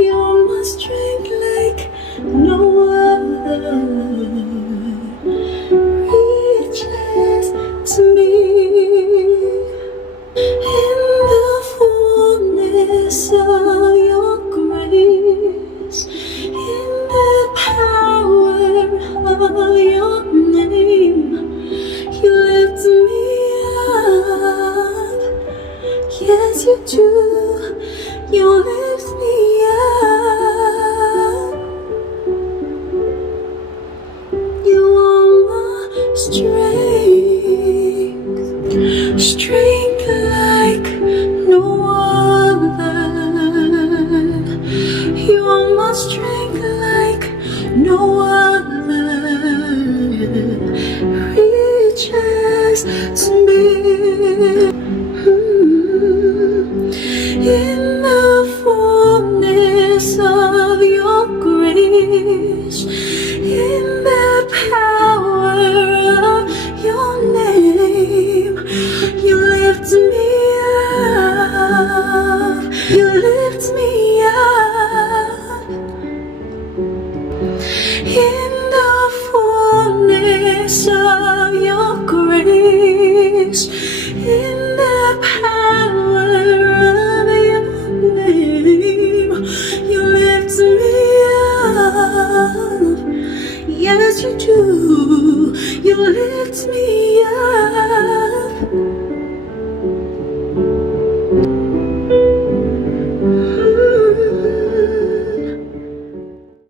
You're my strength like no other. Reaches to me in the fullness of your grace, in the power of your name. You lift me up, yes you do. You lift me up. You are my strength, strength like no other. You are my strength like no other. Reaches to me. In the fullness of your grace, in the power of your name, you lift me up, you lift me up. In the fullness of your grace, in the power of your name, you lift me up. Yes, you do. You lift me up.